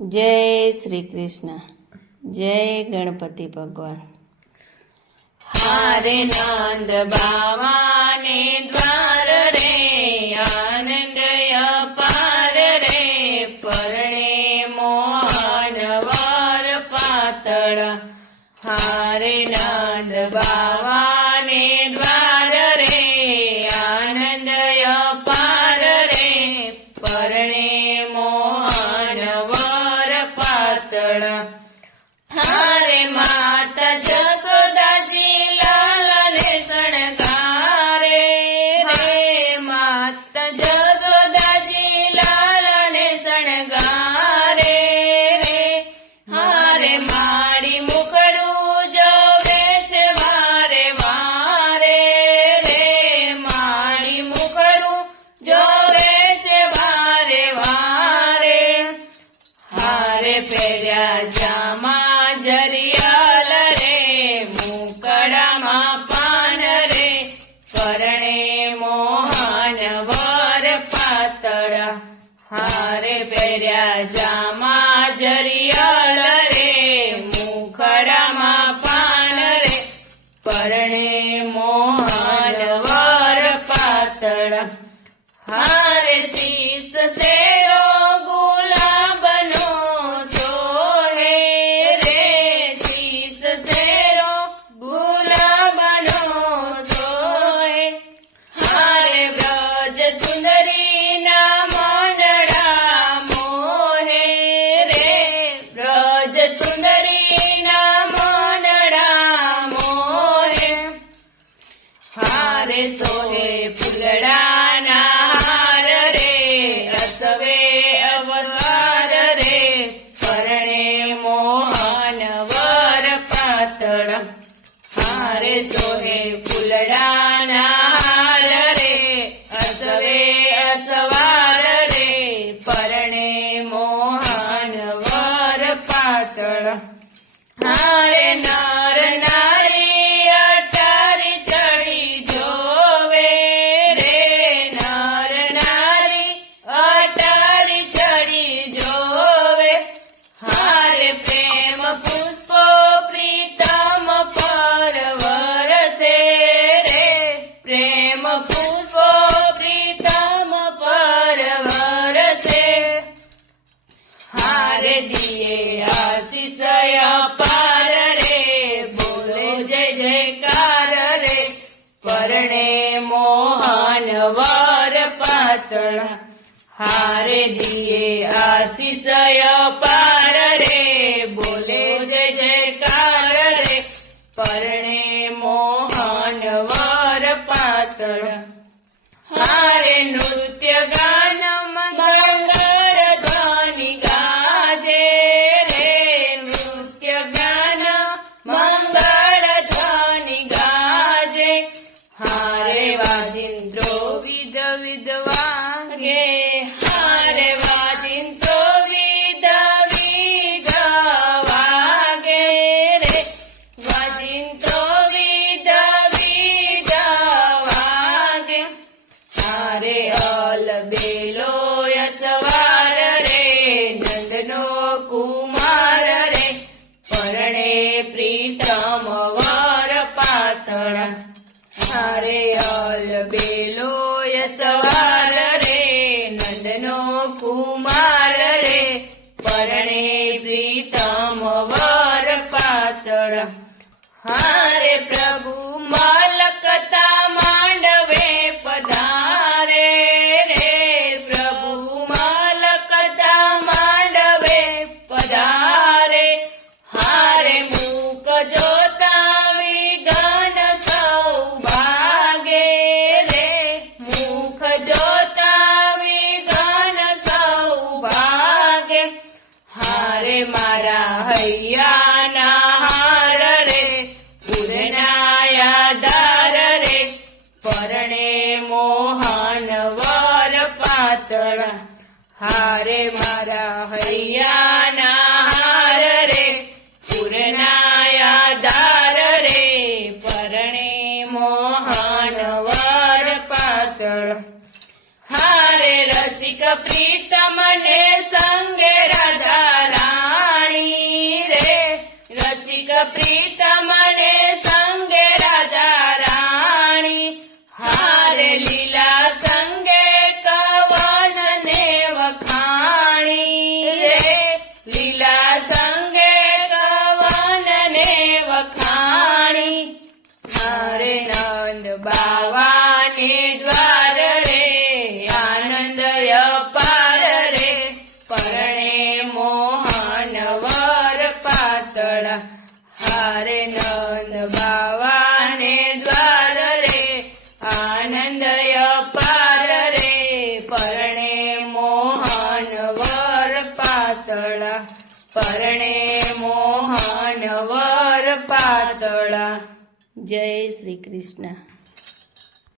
જય શ્રી કૃષ્ણ. જય ગણપતિ ભગવાન. હારે નંદ બાવાને દ્વાર પાન રે કરણે મોહન વર પાતળા. હારે પહેર્યા જામા જરિયાલ રે, મુખડામાં પાન રે, પરણે હારે સોહે હારે દિયે આશીષ અપાર રે બોલે જય જયકાર રે પરણે મોહન વાર પાતળા હારે દિયે આશીષ અપાર રે બોલે જય જયકાર રે પરણે મોહન વર પાતળા હારે નૃત્ય ગાન બેલો યસવાર રે નંદનો કુમાર રે પરણે પ્રીતમ વર પાતળા હારે અલ બેલો હારે મારા હૈયાના હાર રે પૂરનાયાદાર રે પરણે મોહન પાતળા હારે રસિક પ્રીતમ પાતળા હારે નંદ બાવાને દ્વાર રે આનંદ અપાર રે, પરણે મોહન વર પાતળા, પરણે મોહન વર પાતળા. જય શ્રી કૃષ્ણ.